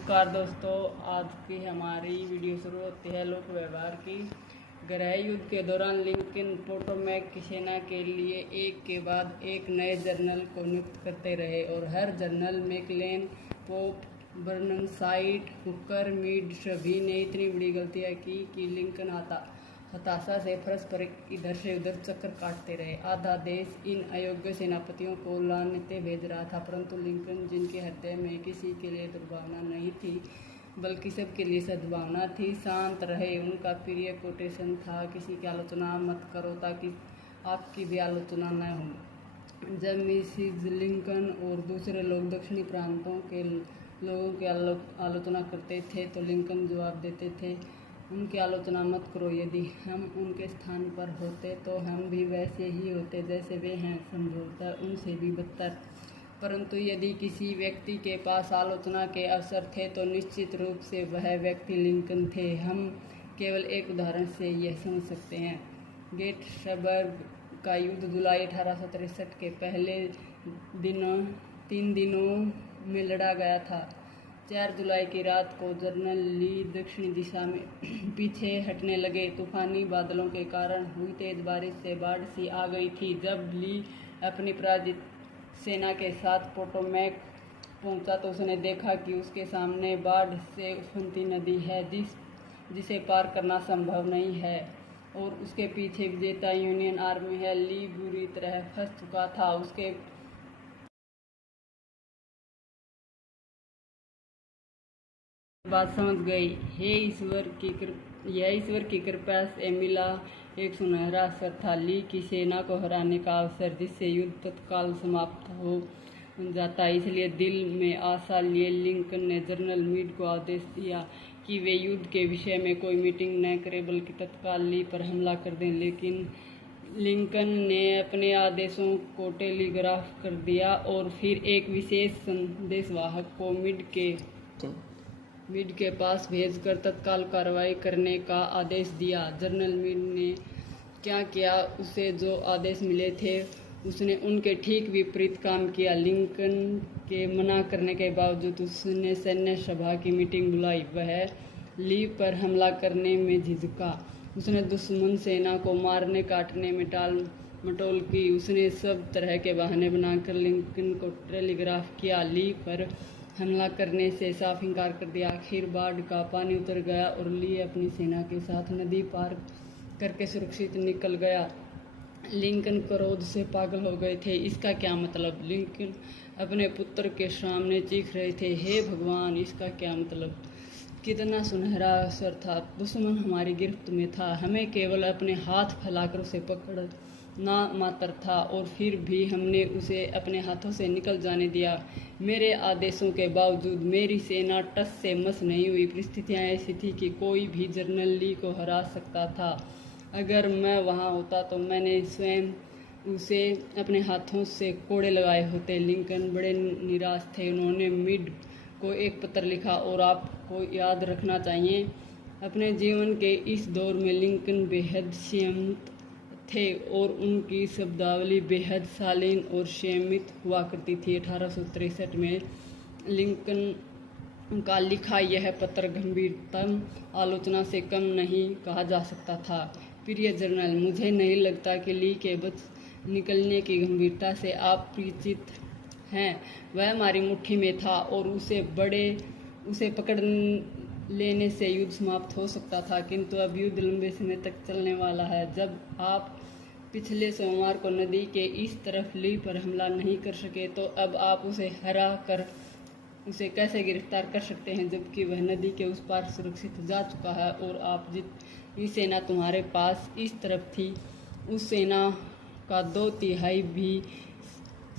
नमस्कार दोस्तों, आज की हमारी वीडियो शुरू होती है लोक व्यवहार की। गृह युद्ध के दौरान लिंकन पोटोमैक की सेना के लिए एक के बाद एक नए जनरल को नियुक्त करते रहे और हर general McClellan, Pope, Burnside, Hooker, Meade सभी ने इतनी बड़ी गलतियां की कि लिंकन हताशा से फर्श पर इधर से उधर चक्कर काटते रहे। आधा देश इन अयोग्य सेनापतियों को लानतें भेज रहा था, परंतु लिंकन, जिनके हृदय में किसी के लिए दुर्भावना नहीं थी बल्कि सबके लिए सद्भावना थी, शांत रहे। उनका प्रिय कोटेशन था, किसी की आलोचना मत करो ताकि आपकी भी आलोचना न हो। जब मिसिज लिंकन और दूसरे लोग दक्षिणी प्रांतों के लोगों की आलोचना करते थे तो लिंकन जवाब देते थे, उनकी आलोचना मत करो। यदि हम उनके स्थान पर होते तो हम भी वैसे ही होते जैसे वे हैं, संभवतः उनसे भी बदतर। परंतु यदि किसी व्यक्ति के पास आलोचना के अवसर थे तो निश्चित रूप से वह व्यक्ति लिंकन थे। हम केवल एक उदाहरण से यह समझ सकते हैं। गेटिसबर्ग का युद्ध जुलाई 1863 के पहले 3 दिनों में लड़ा गया था। 4 जुलाई की रात को जनरल ली दक्षिणी दिशा में पीछे हटने लगे। तूफानी बादलों के कारण हुई तेज बारिश से बाढ़ सी आ गई थी। जब ली अपनी पराजित सेना के साथ पोटोमैक पहुंचा तो उसने देखा कि उसके सामने बाढ़ से उफनती नदी है जिसे पार करना संभव नहीं है और उसके पीछे विजेता यूनियन आर्मी है। ली बुरी तरह फंस चुका था। उसके बात समझ गई। यह ईश्वर की कृपा से मिला एक सुनहरा अवसर था, ली की सेना को हराने का अवसर, जिससे युद्ध तत्काल समाप्त हो जाता। इसलिए दिल में आशा लिए लिंकन ने जनरल मीड को आदेश दिया कि वे युद्ध के विषय में कोई मीटिंग न करें बल्कि तत्काल ली पर हमला कर दें। लेकिन लिंकन ने अपने आदेशों को टेलीग्राफ कर दिया और फिर एक विशेष संदेशवाहक को मीड के पास भेजकर तत्काल कार्रवाई करने का आदेश दिया। जनरल मीड ने क्या किया, उसे जो आदेश मिले थे उसने उनके ठीक विपरीत काम किया। लिंकन के मना करने के बावजूद उसने सैन्य सभा की मीटिंग बुलाई। वह ली पर हमला करने में झिझका। उसने दुश्मन सेना को मारने काटने में टाल मटोल की। उसने सब तरह के बहाने बनाकर लिंकन को टेलीग्राफ किया, ली पर हमला करने से साफ इनकार कर दिया। आखिर बाढ़ का पानी उतर गया और ली अपनी सेना के साथ नदी पार करके सुरक्षित निकल गया। लिंकन क्रोध से पागल हो गए थे। इसका क्या मतलब? लिंकन अपने पुत्र के सामने चीख रहे थे, हे भगवान, इसका क्या मतलब? कितना सुनहरा अवसर था। दुश्मन हमारी गिरफ्त में था, हमें केवल अपने हाथ फैलाकर उसे पकड़ना मात्र था और फिर भी हमने उसे अपने हाथों से निकल जाने दिया। मेरे आदेशों के बावजूद मेरी सेना टस से मस नहीं हुई। परिस्थितियां ऐसी थी कि कोई भी जनरल ली को हरा सकता था। अगर मैं वहां होता तो मैंने स्वयं उसे अपने हाथों से कोड़े लगाए होते। लिंकन बड़े निराश थे। उन्होंने मीड को एक पत्र लिखा और आपको याद रखना चाहिए, अपने जीवन के इस दौर में लिंकन बेहद संयमित थे और उनकी शब्दावली बेहद शालीन और संयमित हुआ करती थी। 1863 में लिंकन का लिखा यह पत्र गंभीरतम आलोचना से कम नहीं कहा जा सकता था। प्रिय जनरल, मुझे नहीं लगता कि ली के बच निकलने की गंभीरता से आप परिचित हैं। वह हमारी मुट्ठी में था और उसे पकड़ लेने से युद्ध समाप्त हो सकता था, किंतु अब युद्ध लंबे समय तक चलने वाला है। जब आप पिछले सोमवार को नदी के इस तरफ ली पर हमला नहीं कर सके तो अब आप उसे हरा कर उसे कैसे गिरफ्तार कर सकते हैं, जबकि वह नदी के उस पार सुरक्षित जा चुका है और आप जितनी सेना तुम्हारे पास इस तरफ थी उस सेना का 2/3 भी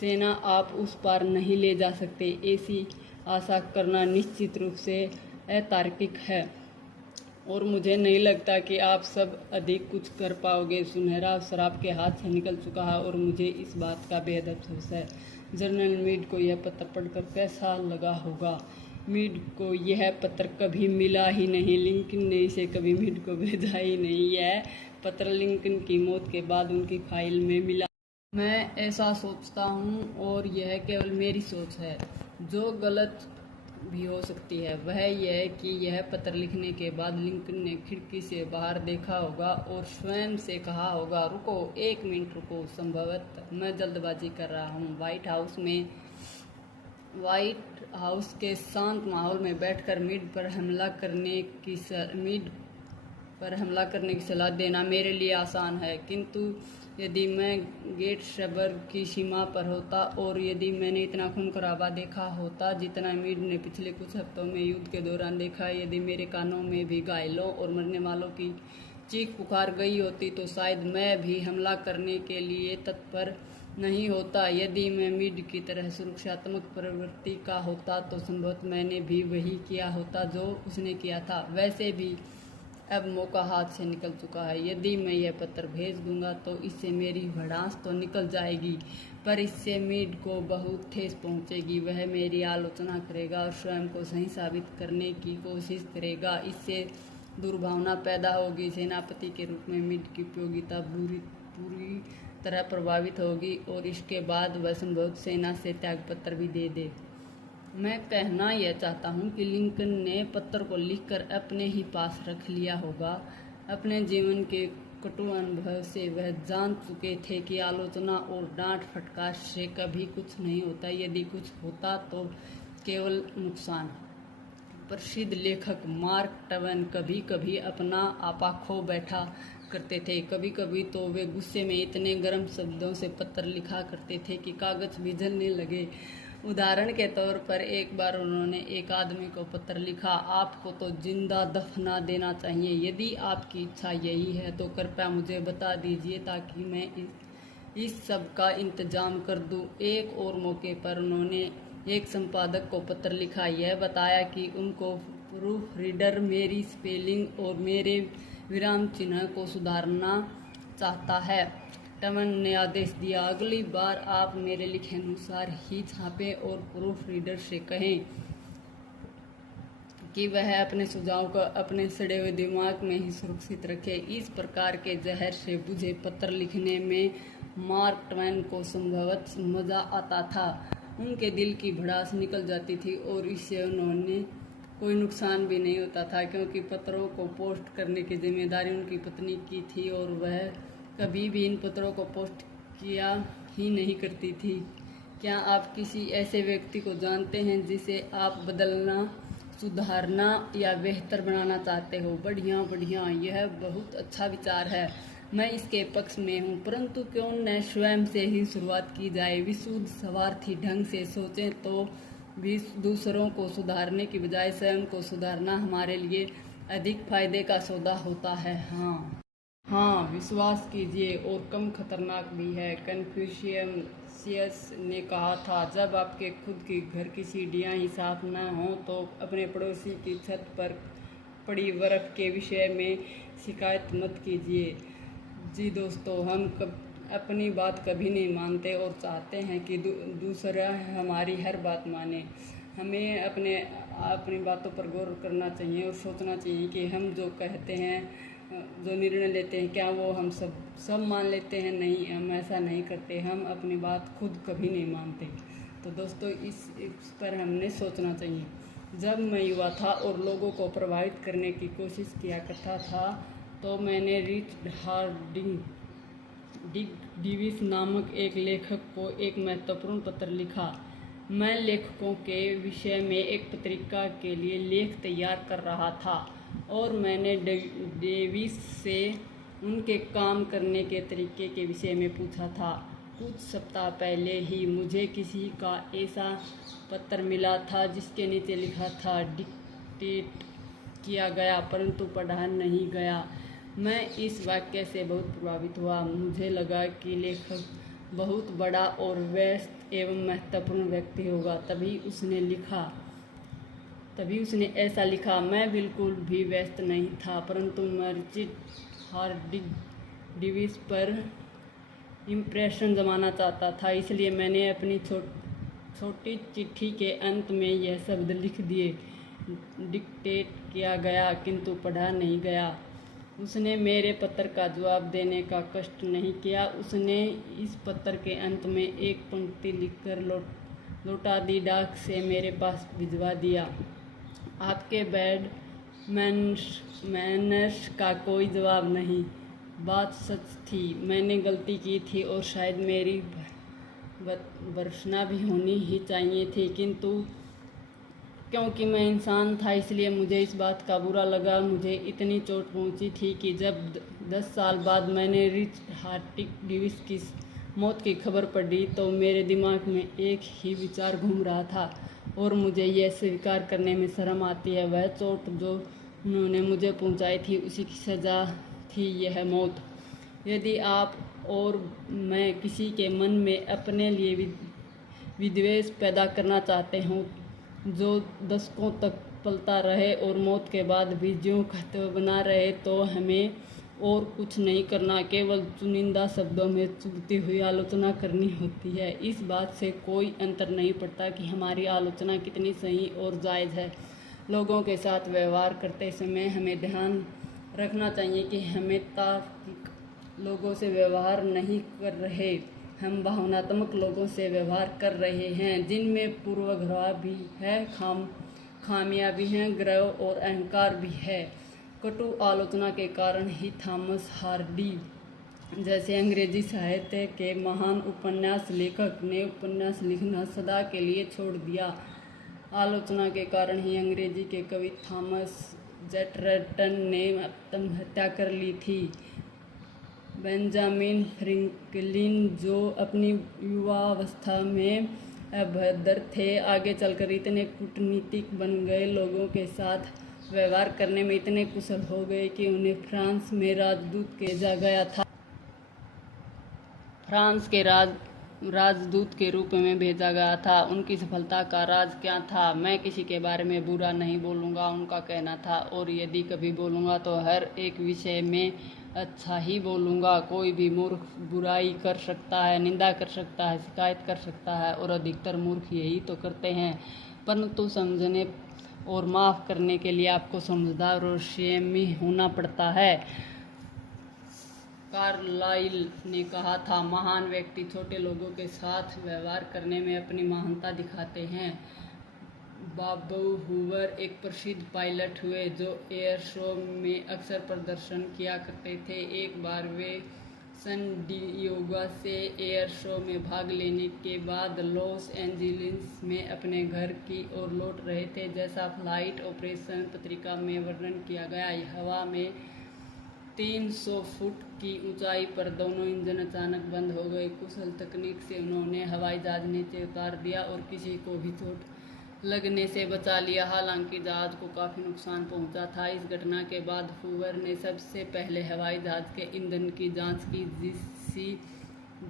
सेना आप उस पार नहीं ले जा सकते। ऐसी आशा करना निश्चित रूप से अतार्किक है और मुझे नहीं लगता कि आप सब अधिक कुछ कर पाओगे। सुनहरा अवसर आपके हाथ से निकल चुका है और मुझे इस बात का बेहद अफसोस है। जनरल मीड को यह पत्र पढ़कर कैसा लगा होगा? मीड को यह पत्र कभी मिला ही नहीं। लिंकन ने इसे कभी मीड को भेजा ही नहीं। यह पत्र लिंकन की मौत के बाद उनकी फाइल में मिला। मैं ऐसा सोचता हूँ और यह केवल मेरी सोच है। जो गलत भी हो सकती है। वह यह कि यह पत्र लिखने के बाद लिंकन ने खिड़की से बाहर देखा होगा और स्वयं से कहा होगा, रुको, 1 मिनट रुको, संभवतः मैं जल्दबाजी कर रहा हूँ। व्हाइट हाउस के शांत माहौल में बैठकर मीड पर हमला करने की सलाह देना मेरे लिए आसान है, किंतु यदि मैं गेटसबर्ग की सीमा पर होता और यदि मैंने इतना खून खराबा देखा होता जितना मीड ने पिछले कुछ हफ्तों में युद्ध के दौरान देखा, यदि मेरे कानों में भी घायलों और मरने वालों की चीख पुकार गई होती, तो शायद मैं भी हमला करने के लिए तत्पर नहीं होता। यदि मैं मीड की तरह सुरक्षात्मक प्रवृत्ति का होता तो संभवतः मैंने भी वही किया होता जो उसने किया था। वैसे भी अब मौका हाथ से निकल चुका है। यदि मैं यह पत्र भेज दूंगा तो इससे मेरी भड़ास तो निकल जाएगी, पर इससे मीड को बहुत ठेस पहुंचेगी। वह मेरी आलोचना करेगा और स्वयं को सही साबित करने की कोशिश करेगा। इससे दुर्भावना पैदा होगी। सेनापति के रूप में मीड की उपयोगिता पूरी तरह प्रभावित होगी और इसके बाद वह संभवतः सेना से त्यागपत्र भी दे दे। मैं कहना यह चाहता हूँ कि लिंकन ने पत्र को लिखकर अपने ही पास रख लिया होगा। अपने जीवन के कटु अनुभव से वह जान चुके थे कि आलोचना और डांट फटकार से कभी कुछ नहीं होता। यदि कुछ होता तो केवल नुकसान। प्रसिद्ध लेखक मार्क ट्वेन कभी कभी अपना आपा खो बैठा करते थे। कभी कभी तो वे गुस्से में इतने गर्म शब्दों से पत्र लिखा करते थे कि कागज भी जलने लगे। उदाहरण के तौर पर एक बार उन्होंने एक आदमी को पत्र लिखा, आपको तो जिंदा दफना देना चाहिए। यदि आपकी इच्छा यही है तो कृपया मुझे बता दीजिए ताकि मैं इस सब का इंतजाम कर दूं। एक और मौके पर उन्होंने एक संपादक को पत्र लिखा, यह बताया कि उनको प्रूफ रीडर मेरी स्पेलिंग और मेरे विराम चिन्ह को सुधारना चाहता है। ट्वेन ने आदेश दिया, अगली बार आप मेरे लिखे अनुसार ही छापें और प्रूफ रीडर से कहें कि वह अपने सुझाव को अपने सड़े हुए दिमाग में ही सुरक्षित रखे। इस प्रकार के जहर से बुझे पत्र लिखने में मार्क ट्वेन को संभवतः मजा आता था। उनके दिल की भड़ास निकल जाती थी और इससे उन्होंने कोई नुकसान भी नहीं होता था, क्योंकि पत्रों को पोस्ट करने की जिम्मेदारी उनकी पत्नी की थी और वह कभी भी इन पत्रों को पोस्ट किया ही नहीं करती थी। क्या आप किसी ऐसे व्यक्ति को जानते हैं जिसे आप बदलना, सुधारना या बेहतर बनाना चाहते हो? बढ़िया, यह बहुत अच्छा विचार है। मैं इसके पक्ष में हूँ, परंतु क्यों न स्वयं से ही शुरुआत की जाए। विशुद्ध स्वार्थी ढंग से सोचें तो दूसरों को सुधारने की बजाय स्वयं को सुधारना हमारे लिए अधिक फायदे का सौदा होता है। हाँ, विश्वास कीजिए, और कम खतरनाक भी है। कन्फ्यूशियस ने कहा था, जब आपके खुद के घर की सीढ़ियाँ ही साफ न हों तो अपने पड़ोसी की छत पर पड़ी बर्फ के विषय में शिकायत मत कीजिए। जी दोस्तों, हम अपनी बात कभी नहीं मानते और चाहते हैं कि दूसरा हमारी हर बात माने। हमें अपनी बातों पर गौर करना चाहिए और सोचना चाहिए कि हम जो कहते हैं, जो निर्णय लेते हैं, क्या वो हम सब मान लेते हैं? नहीं, हम ऐसा नहीं करते। हम अपनी बात खुद कभी नहीं मानते। तो दोस्तों, इस पर हमने सोचना चाहिए। जब मैं युवा था और लोगों को प्रभावित करने की कोशिश किया करता था तो मैंने रिचर्ड हार्डिंग डेविस नामक एक लेखक को एक महत्वपूर्ण पत्र लिखा। मैं लेखकों के विषय में एक पत्रिका के लिए लेख तैयार कर रहा था और मैंने डेविस से उनके काम करने के तरीके के विषय में पूछा था। कुछ सप्ताह पहले ही मुझे किसी का ऐसा पत्र मिला था जिसके नीचे लिखा था, डिक्टेट किया गया परंतु पढ़ा नहीं गया। मैं इस वाक्य से बहुत प्रभावित हुआ। मुझे लगा कि लेखक बहुत बड़ा और व्यस्त एवं महत्वपूर्ण व्यक्ति होगा, तभी उसने ऐसा लिखा। मैं बिल्कुल भी व्यस्त नहीं था, परंतु मैं रिचर्ड हार्डिंग डेविस पर इम्प्रेशन जमाना चाहता था, इसलिए मैंने अपनी छोटी चिट्ठी के अंत में यह शब्द लिख दिए, डिक्टेट किया गया किंतु पढ़ा नहीं गया। उसने मेरे पत्र का जवाब देने का कष्ट नहीं किया। उसने इस पत्र के अंत में एक पंक्ति लिखकर लौटा दी, डाक से मेरे पास भिजवा दिया। आपके बैड मैनर्स का कोई जवाब नहीं। बात सच थी, मैंने गलती की थी और शायद मेरी भर्त्सना भी होनी ही चाहिए थी, किंतु क्योंकि मैं इंसान था इसलिए मुझे इस बात का बुरा लगा। मुझे इतनी चोट पहुंची थी कि जब 10 साल बाद मैंने रिचर्ड डेविस की मौत की खबर पढ़ी तो मेरे दिमाग में एक ही विचार घूम रहा था और मुझे यह स्वीकार करने में शर्म आती है, वह चोट जो उन्होंने मुझे पहुंचाई थी उसी की सज़ा थी यह मौत। यदि आप और मैं किसी के मन में अपने लिए विद्वेष पैदा करना चाहते हों जो दशकों तक पलता रहे और मौत के बाद भी ज्यों कहते बना रहे, तो हमें और कुछ नहीं करना, केवल चुनिंदा शब्दों में चुभती हुई आलोचना करनी होती है। इस बात से कोई अंतर नहीं पड़ता कि हमारी आलोचना कितनी सही और जायज़ है। लोगों के साथ व्यवहार करते समय हमें ध्यान रखना चाहिए कि हमें तार्किक लोगों से व्यवहार नहीं कर रहे, हम भावनात्मक लोगों से व्यवहार कर रहे हैं जिनमें पूर्वाग्रह भी है, खामियां भी हैं, गर्व और अहंकार भी है। कटु आलोचना के कारण ही थॉमस हार्डी जैसे अंग्रेजी साहित्य के महान उपन्यास लेखक ने उपन्यास लिखना सदा के लिए छोड़ दिया। आलोचना के कारण ही अंग्रेजी के कवि थॉमस जैफरसन ने आत्महत्या कर ली थी। बेंजामिन फ्रैंकलिन, जो अपनी युवावस्था में अभद्र थे, आगे चलकर इतने कूटनीतिक बन गए, लोगों के साथ व्यवहार करने में इतने कुशल हो गए कि उन्हें फ्रांस में राजदूत भेजा गया था। फ्रांस के राजदूत के रूप में भेजा गया था। उनकी सफलता का राज क्या था? मैं किसी के बारे में बुरा नहीं बोलूँगा, उनका कहना था, और यदि कभी बोलूँगा तो हर एक विषय में अच्छा ही बोलूँगा। कोई भी मूर्ख बुराई कर सकता है, निंदा कर सकता है, शिकायत कर सकता है, और अधिकतर मूर्ख यही तो करते हैं। परंतु समझने और माफ़ करने के लिए आपको समझदार और संयमी होना पड़ता है। कार्लाइल ने कहा था, महान व्यक्ति छोटे लोगों के साथ व्यवहार करने में अपनी महानता दिखाते हैं। बॉब हूवर एक प्रसिद्ध पायलट हुए जो एयर शो में अक्सर प्रदर्शन किया करते थे। एक बार वे सन डिएगो से एयर शो में भाग लेने के बाद लॉस एंजिल्स में अपने घर की ओर लौट रहे थे। जैसा फ्लाइट ऑपरेशन पत्रिका में वर्णन किया गया, हवा में 300 फुट की ऊंचाई पर दोनों इंजन अचानक बंद हो गए। कुशल तकनीक से उन्होंने हवाई जहाज नीचे उतार दिया और किसी को भी चोट लगने से बचा लिया। हालांकि जहाज को काफ़ी नुकसान पहुंचा था। इस घटना के बाद हूवर ने सबसे पहले हवाई जहाज के ईंधन की जांच की,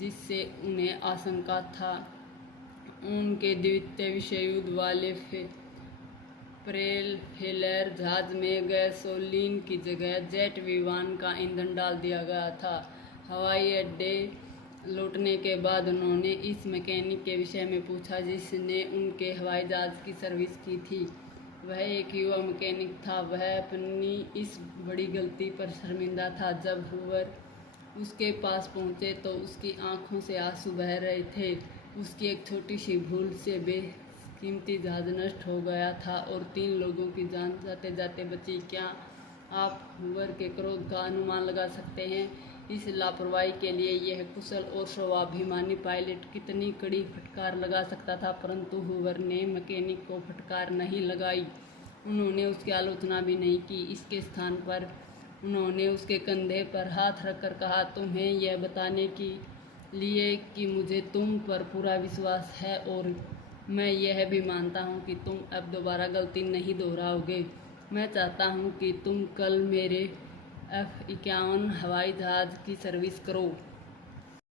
जिससे उन्हें आशंका था उनके द्वितीय विश्व युद्ध वाले प्रोपेलर जहाज में गैसोलीन की जगह जेट विमान का ईंधन डाल दिया गया था। हवाई अड्डे लौटने के बाद उन्होंने इस मैकेनिक के विषय में पूछा जिसने उनके हवाई जहाज की सर्विस की थी। वह एक युवा मैकेनिक था। वह अपनी इस बड़ी गलती पर शर्मिंदा था। जब हूवर उसके पास पहुंचे तो उसकी आंखों से आंसू बह रहे थे। उसकी एक छोटी सी भूल से बेकीमती जहाज नष्ट हो गया था और 3 लोगों की जान जाते जाते बची। क्या आप हूवर के क्रोध का अनुमान लगा सकते हैं? इस लापरवाही के लिए यह कुशल और स्वाभिमानी पायलट कितनी कड़ी फटकार लगा सकता था, परंतु हूवर ने मैकेनिक को फटकार नहीं लगाई। उन्होंने उसकी आलोचना भी नहीं की। इसके स्थान पर उन्होंने उसके कंधे पर हाथ रखकर कहा, तुम्हें यह बताने के लिए कि मुझे तुम पर पूरा विश्वास है और मैं यह भी मानता हूँ कि तुम अब दोबारा गलती नहीं दोहराओगे। मैं चाहता हूँ कि तुम कल मेरे F-51 हवाई जहाज की सर्विस करो।